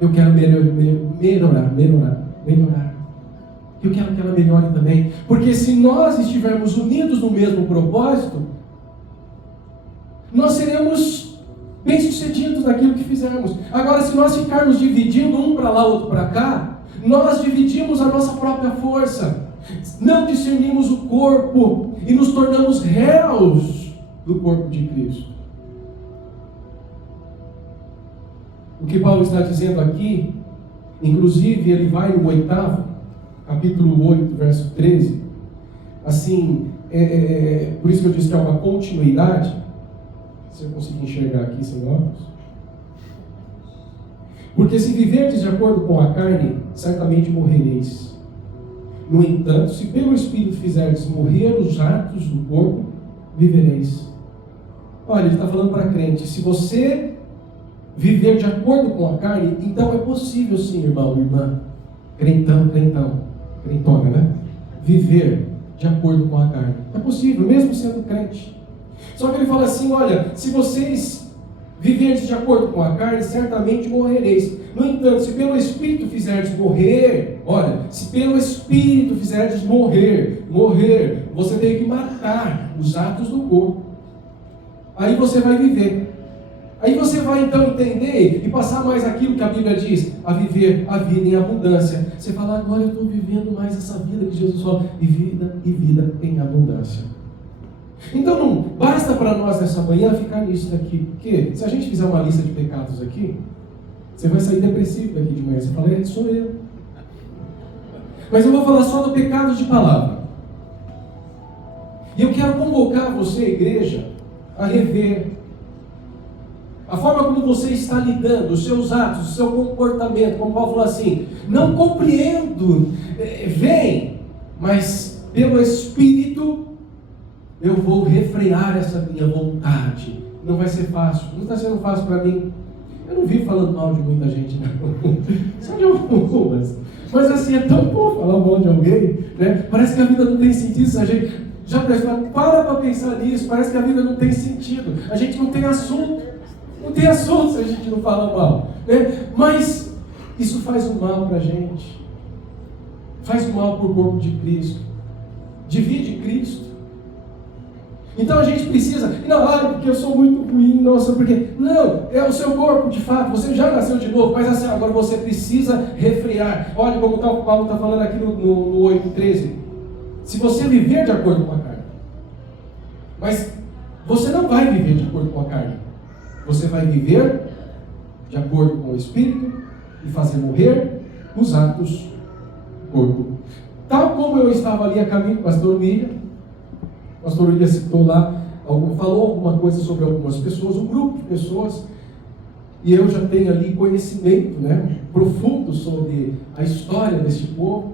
Eu quero melhorar. Eu quero que ela melhore também. Porque se nós estivermos unidos no mesmo propósito, nós seremos bem-sucedidos naquilo que fizermos. Agora, se nós ficarmos dividindo um para lá, outro para cá, nós dividimos a nossa própria força. Não discernimos o corpo e nos tornamos réus do corpo de Cristo. O que Paulo está dizendo aqui, inclusive ele vai no 8º, capítulo 8, verso 13, assim, por isso que eu disse que é uma continuidade. Se eu conseguir enxergar aqui sem óculos. Porque se viverdes de acordo com a carne, certamente morrereis. No entanto, se pelo Espírito fizerdes morrer os atos do corpo, vivereis. Olha, ele está falando para crente, se você viver de acordo com a carne, então é possível sim, irmão, irmã, crentona, né? Viver de acordo com a carne. É possível, mesmo sendo crente. Só que ele fala assim, olha, se vocês viverdes de acordo com a carne, certamente morrereis. No entanto, se pelo Espírito fizerdes morrer, olha, se pelo Espírito fizerdes morrer, você tem que matar os atos do corpo. Aí você vai viver. Aí você vai então entender e passar mais aquilo que a Bíblia diz, a viver a vida em abundância. Você fala, agora eu estou vivendo mais essa vida que Jesus fala, e vida em abundância. Então não basta para nós nessa manhã ficar nisso daqui, porque se a gente fizer uma lista de pecados aqui, você vai sair depressivo daqui de manhã, você fala, sou eu. Mas eu vou falar só do pecado de palavra. E eu quero convocar você, igreja, a rever a forma como você está lidando, os seus atos, o seu comportamento. Como Paulo falou assim, não compreendo, vem, mas pelo Espírito eu vou refrear essa minha vontade. Não vai ser fácil, não está sendo fácil para mim. Eu não vivo falando mal de muita gente, não. Só de algumas. Mas assim, é tão bom falar mal de alguém, né? Parece que a vida não tem sentido. A gente já para pensar nisso, parece que a vida não tem sentido. A gente não tem assunto. Não tem assunto se a gente não fala mal, né? Mas isso faz um mal para a gente. Faz um mal para o corpo de Cristo. Divide Cristo. Então a gente precisa, não, porque eu sou muito ruim, nossa, porque... Não, é o seu corpo, de fato, você já nasceu de novo, mas assim, agora você precisa refrear. Olha como o Paulo está falando aqui no 8:13. Se você viver de acordo com a carne, mas você não vai viver de acordo com a carne, você vai viver de acordo com o Espírito e fazer morrer os atos do corpo. Tal como eu estava ali a caminho com o pastor Miriam, o pastor William citou lá, falou alguma coisa sobre algumas pessoas, um grupo de pessoas, e eu já tenho ali conhecimento, né, profundo sobre a história deste povo,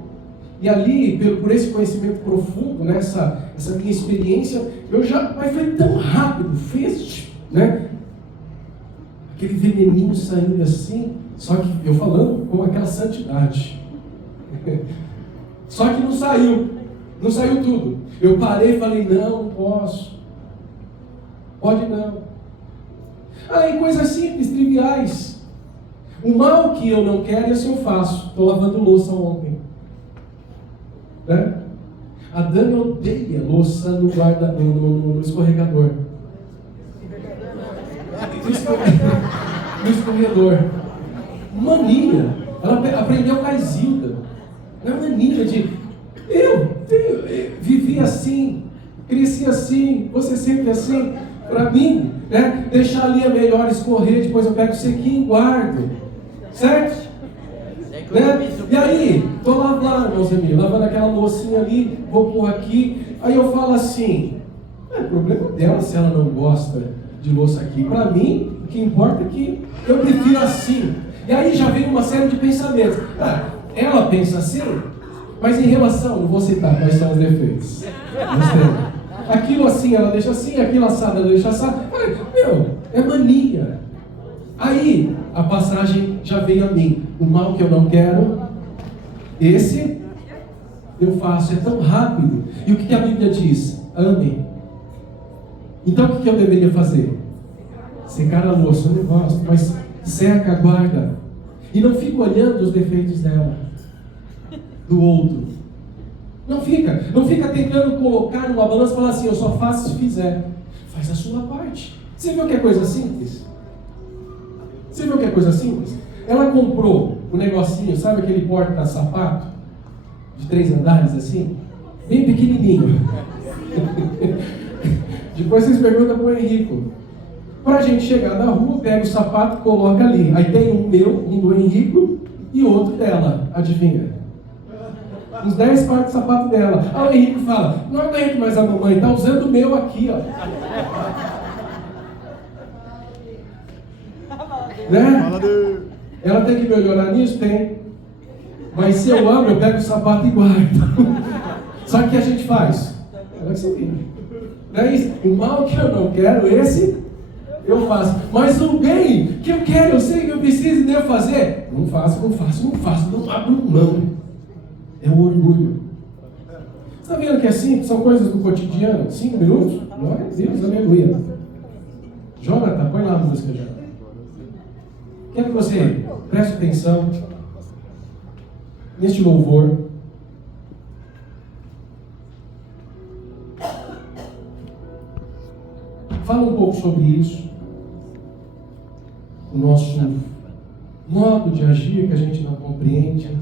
e ali, por esse conhecimento profundo, né, essa minha experiência, mas foi tão rápido, fez, né, aquele veneninho saindo assim, só que eu falando com aquela santidade, só que não saiu tudo. Eu parei e falei, não posso. Pode não. Aí coisas simples, triviais. O mal que eu não quero, esse eu faço. Estou lavando louça ontem. A Dani odeia louça no no escorregador. No escorredor. Mania. Ela aprendeu com a Isilda. Não é mania de... Eu vivi assim, cresci assim, você sempre assim. Para mim, né? Deixar ali é melhor escorrer, depois eu pego o sequinho e guardo. Certo? Né? E aí, estou lavando, meus amigos, lavando aquela loucinha ali, vou pôr aqui. Aí eu falo assim, é problema dela se ela não gosta de louça aqui. Para mim, o que importa é que eu prefiro assim. E aí já vem uma série de pensamentos. Ela pensa assim, mas em relação, não vou citar quais são os defeitos. Aquilo assim, ela deixa assim, aquilo assado, ela deixa assado. É mania. Aí, a passagem já veio a mim. O mal que eu não quero, esse eu faço. É tão rápido. E o que a Bíblia diz? Ame. Então, o que eu deveria fazer? Secar a louça. Eu não gosto, mas seca, guarda. E não fica olhando os defeitos dela, do outro. Não fica tentando colocar numa balança e falar assim, eu só faço se fizer. Faz a sua parte. Você viu que é coisa simples? Ela comprou o negocinho, sabe aquele porta-sapato? De 3 andares assim? Bem pequenininho. Depois vocês perguntam para o Henrico. Para a gente chegar na rua, pega o sapato e coloca ali. Aí tem um meu, um do Henrico e outro dela. Adivinha? Uns 10 pares de sapato dela. Aí o Henrique fala, não aguento mais a mamãe, está usando o meu aqui, ó. Né? Ela tem que melhorar nisso? Tem. Mas se eu amo, eu pego o sapato e guardo. Sabe o que a gente faz? Ela que se não é isso? O mal que eu não quero, esse eu faço. Mas o bem que eu quero, eu sei que eu preciso e devo fazer. Não faço, não abro mão. É o orgulho. Você está vendo que é simples? São coisas do cotidiano. 5 minutos? Glória a Deus, aleluia. Jonathan, põe lá a música já. Quero que você preste atenção neste louvor. Fala um pouco sobre isso. O nosso modo de agir que a gente não compreende.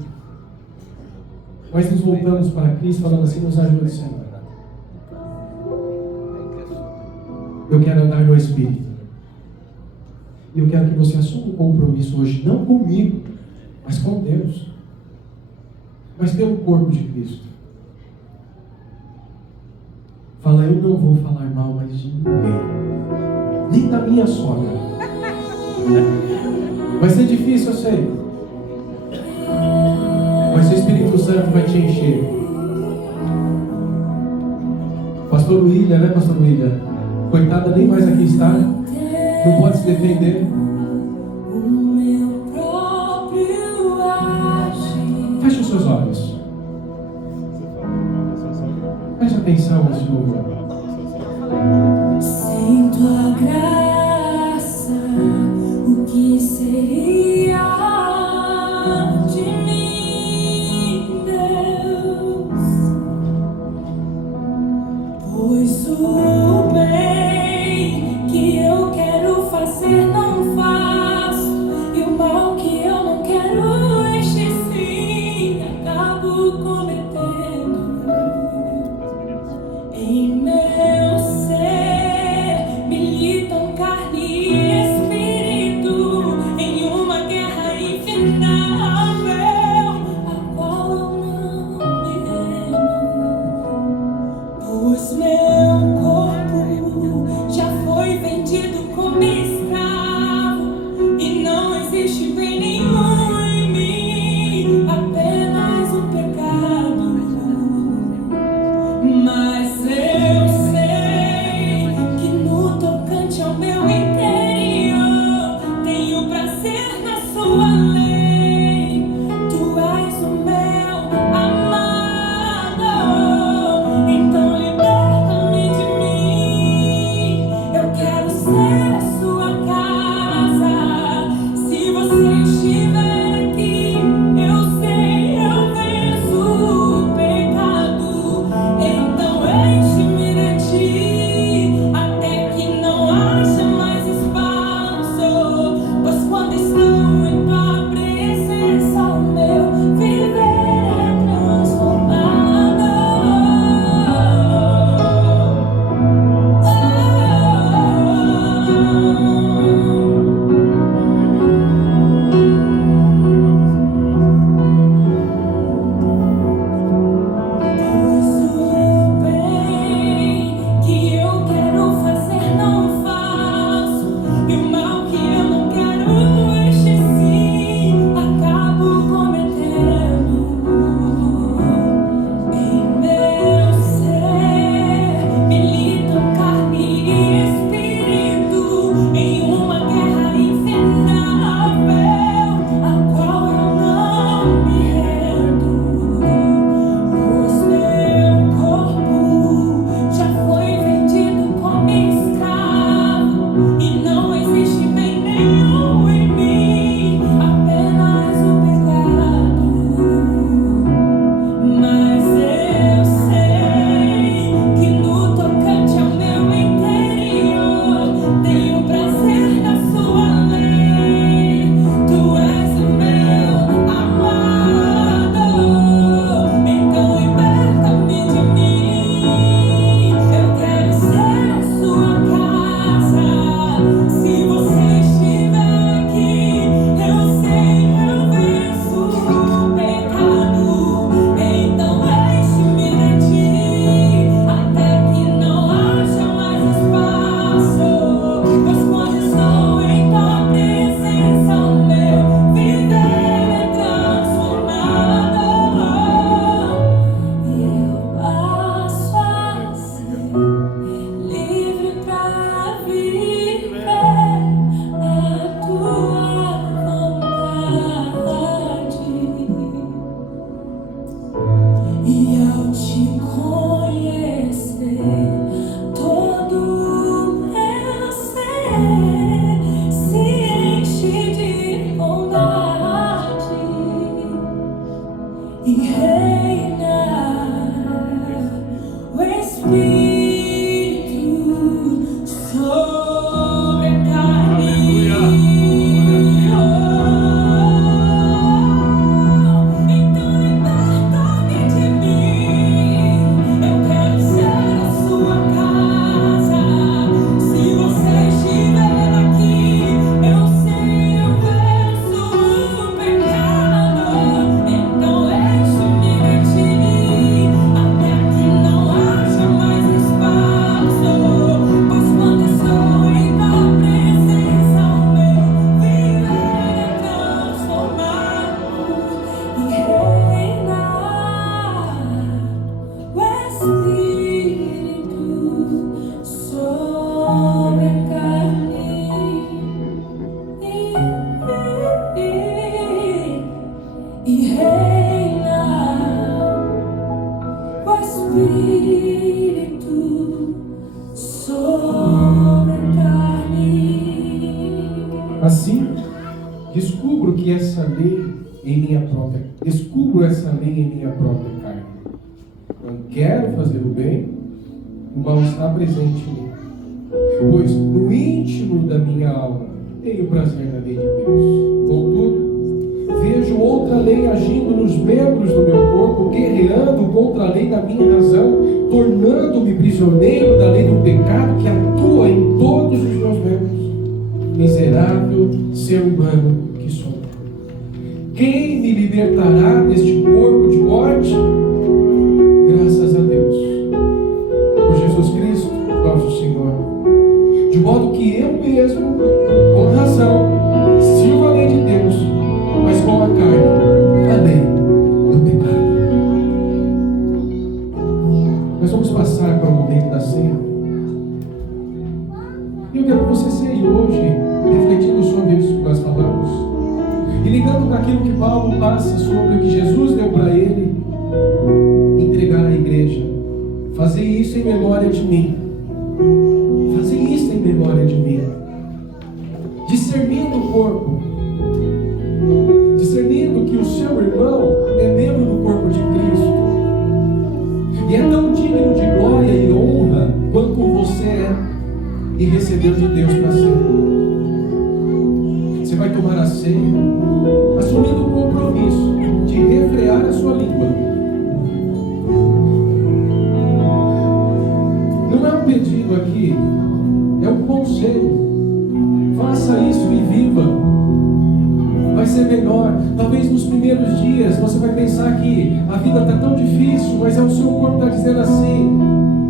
Mas nos voltamos para Cristo falando assim, nos ajude, Senhor. Eu quero andar no Espírito. E eu quero que você assuma um compromisso hoje, não comigo, mas com Deus. Mas pelo corpo de Cristo. Fala, eu não vou falar mal mais de ninguém. Nem da minha sogra. Vai ser difícil, eu sei. Mas o Espírito Santo vai te encher. Pastor William, né, Pastor William? Coitada, nem mais aqui está. Não pode se defender. Feche os seus olhos. Preste atenção nesse louvor. Sem tua graça, o que seria de mim, Deus? Pois o bem que eu quero fazer não faço, e o mal que eu não quero, este sim acabo cometendo. Em meu ser militam carne e espírito em uma guerra infindável, a qual eu não me rendo. Pois meu corpo já foi vendido como escravo, e não existe bem nenhum em mim, apenas o pecado. Mas eu sei que no tocante ao meu Assim, descubro essa lei em minha própria carne. Não quero fazer o bem, o mal está presente em mim. Pois no íntimo da minha alma tenho prazer na lei de Deus. Contudo, vejo outra lei agindo nos membros do meu corpo, guerreando contra a lei da minha razão, tornando-me prisioneiro da lei do pecado que atua em todos os meus membros. Miserável ser humano que sou. Quem me libertará deste corpo de morte? Graças a Deus, por Jesus Cristo, nosso Senhor. De modo que eu mesmo, com razão, sirvo a lei de Deus, mas com a carne, a lei do pecado. Nós vamos passar para o momento da ceia. E eu quero que você ceie hoje, refletindo sobre isso que nós falamos, e ligando com aquilo que Paulo passa sobre o que Jesus deu para ele, entregar à igreja. Fazer isso em memória de mim. Fazer isso em memória de mim. Discernindo o corpo. Discernindo que o seu irmão é membro do corpo de Cristo. E é tão digno de glória e honra quanto você é e recebeu de Deus para ser. Você vai tomar a ceia, assumindo o compromisso de refrear a sua língua. Não é um pedido aqui, é um conselho. Faça isso e viva. Vai ser melhor. Talvez nos primeiros dias você vai pensar que a vida está tão difícil, mas é o seu corpo que está dizendo assim: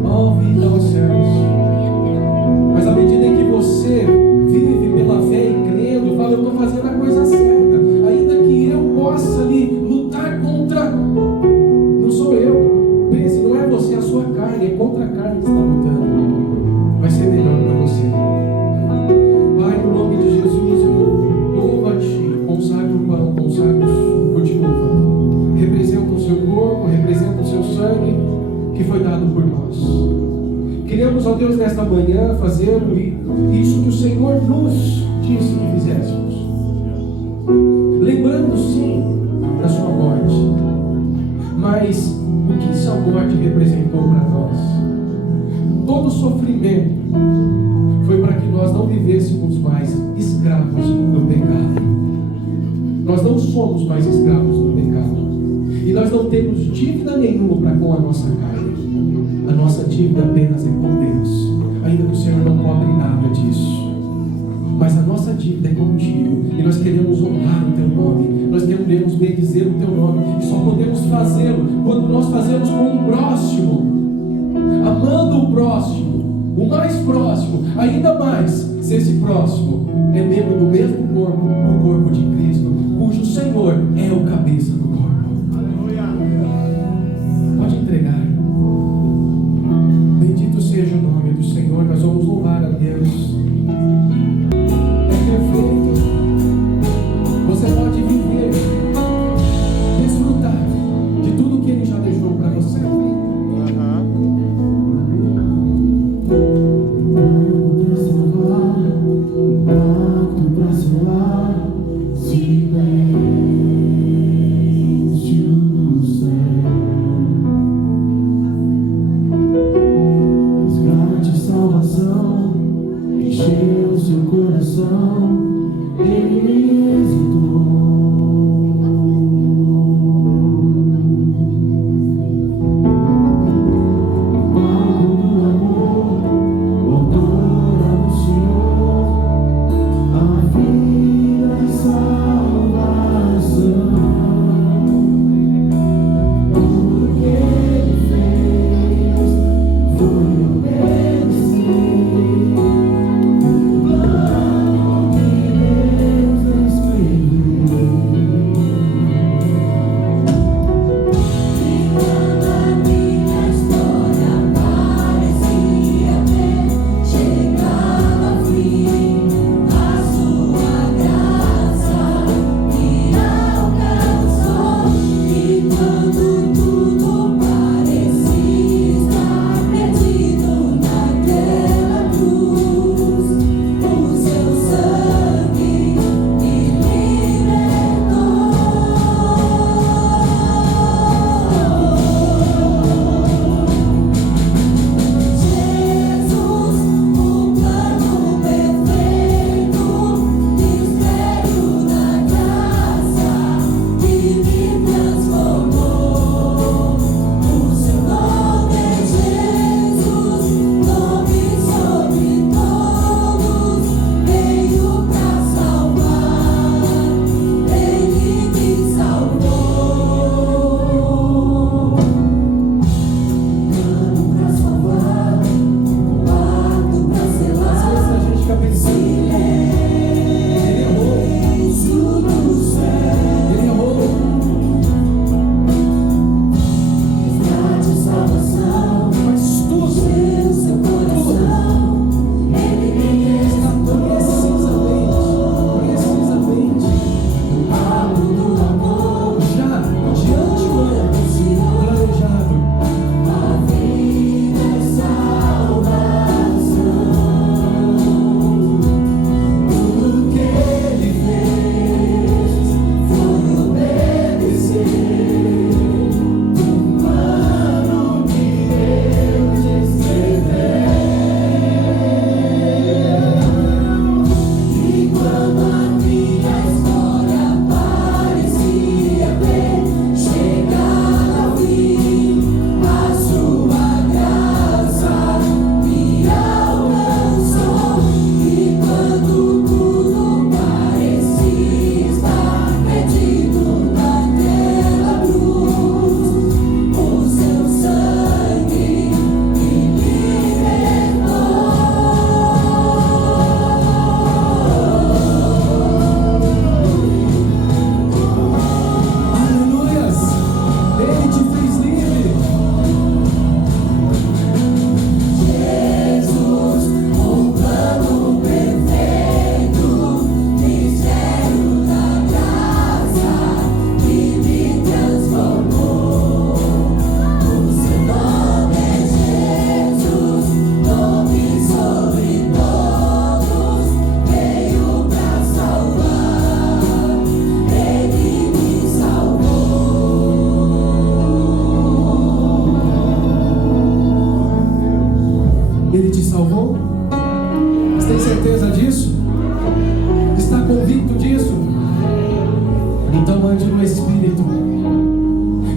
ó vida aos céus. Mas à medida em que você vive pela fé e crendo, fala, eu estou fazendo a coisa certa, ainda que eu possa ali lutar contra, não sou eu, pense, não é você, é a sua carne, é contra a carne que está lutando. Vai ser melhor para você. Pai, no nome de Jesus, eu louvo a Ti, consagro o pão, consagro o suco de uva, representa o seu corpo, representa o seu sangue que foi dado por nós. Queremos, ó Deus, nesta manhã fazer isso que o Senhor nos disse que fizéssemos. Lembrando, sim, da sua morte. Mas o que essa morte representou para nós? Todo sofrimento foi para que nós não vivêssemos mais escravos do pecado. Nós não somos mais escravos do pecado. E nós não temos dívida nenhuma para com a nossa carne. A nossa dívida apenas é com Deus, ainda que o Senhor não cobre nada disso. Mas a nossa dívida é contigo, e nós queremos honrar o Teu nome, nós queremos bendizer o Teu nome, e só podemos fazê-lo quando nós fazemos com o próximo, amando o próximo, o mais próximo, ainda mais se esse próximo é membro do mesmo corpo, o corpo de Cristo, cujo Senhor é o cabeça do corpo. Pode entregar. Bendito seja o nome do Senhor. Nós vamos louvar a Deus. É perfeito. Você pode viver, desfrutar de tudo que Ele já deixou para você. convicto disso? Então ande no Espírito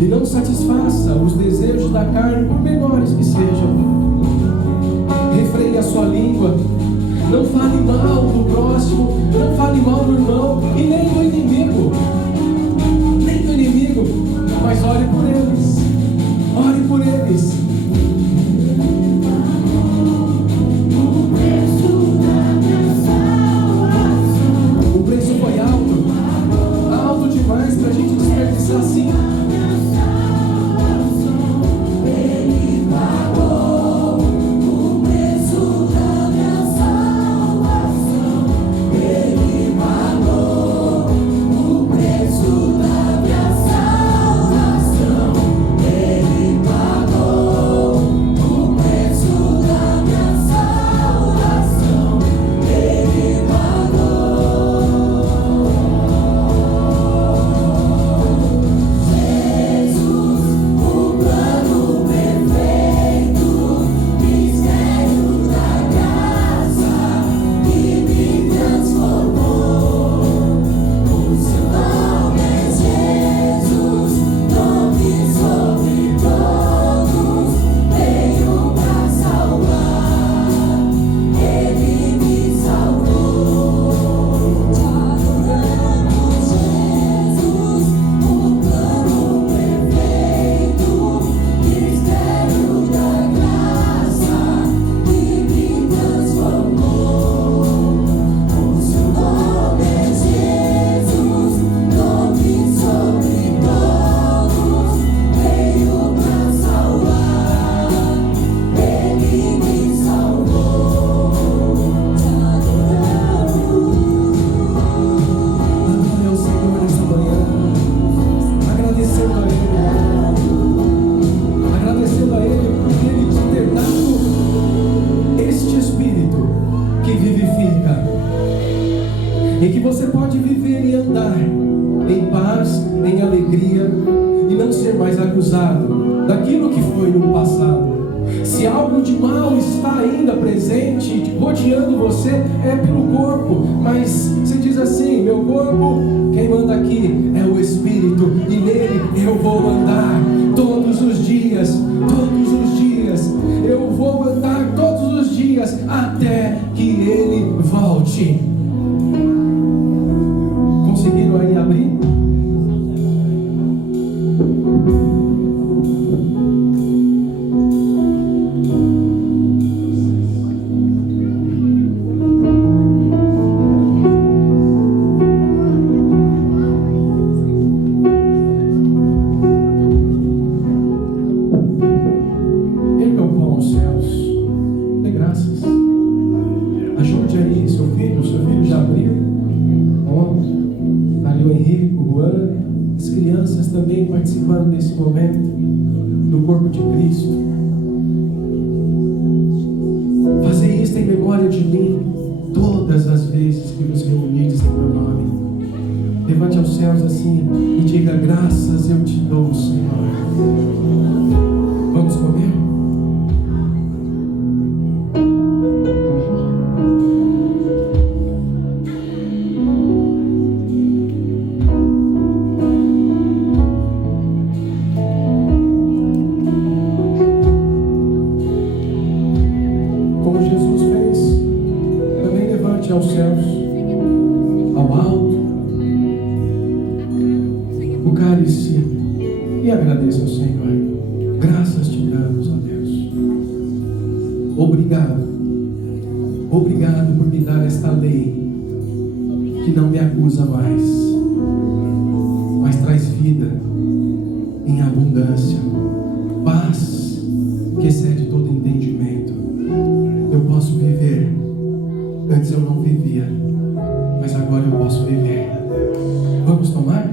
e não satisfaça os desejos da carne, por menores que sejam. Refreie a sua língua. Não fale mal do próximo, não fale mal do irmão e nem do inimigo. Nem do inimigo, mas ore por eles. Ore por eles. O preço foi alto. Alto demais para a gente desperdiçar assim. Em que você pode viver e andar em paz, em alegria, e não ser mais acusado daquilo que foi no passado. Se algo de mal está ainda presente, rodeando você, é pelo corpo, mas você diz assim: meu corpo, quem manda aqui é o Espírito, e nele eu vou andar todos os dias, eu vou andar todos os dias, até que ele volte. Conseguiram aí abrir? Erga o pão aos céus, dê graças. Ajude aí seu filho já abriu. Ali o Henrique, o Juan, as crianças também participando desse momento do corpo de Cristo. Fazer isso em memória de mim todas as vezes que vos reunides em meu nome. Levante aos céus assim e diga: graças eu te dou, Senhor. Vamos comer? Aos céus, ao alto, o cálice, e agradeça ao Senhor. Graças te damos, ó Deus. Obrigado por me dar esta lei que não me acusa mais, mas traz vida em abundância, paz que excede todo entendimento. Eu posso viver. Antes eu não vivia, mas agora eu posso viver. Vamos tomar?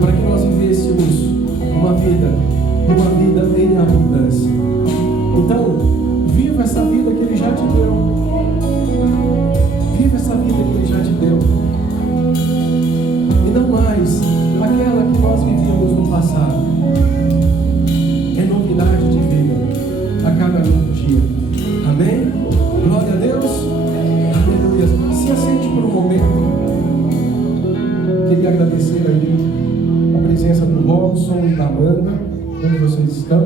para que nós vivêssemos uma vida em abundância. Então, viva essa vida que Ele já te deu. Viva essa vida que Ele já te deu. E não mais aquela que nós vivíamos no passado. É novidade de vida a cada novo dia. Amém? Glória a Deus. Aleluia. Se assente por um momento. Queria agradecer aí a presença do Robson e da Amanda, onde vocês estão.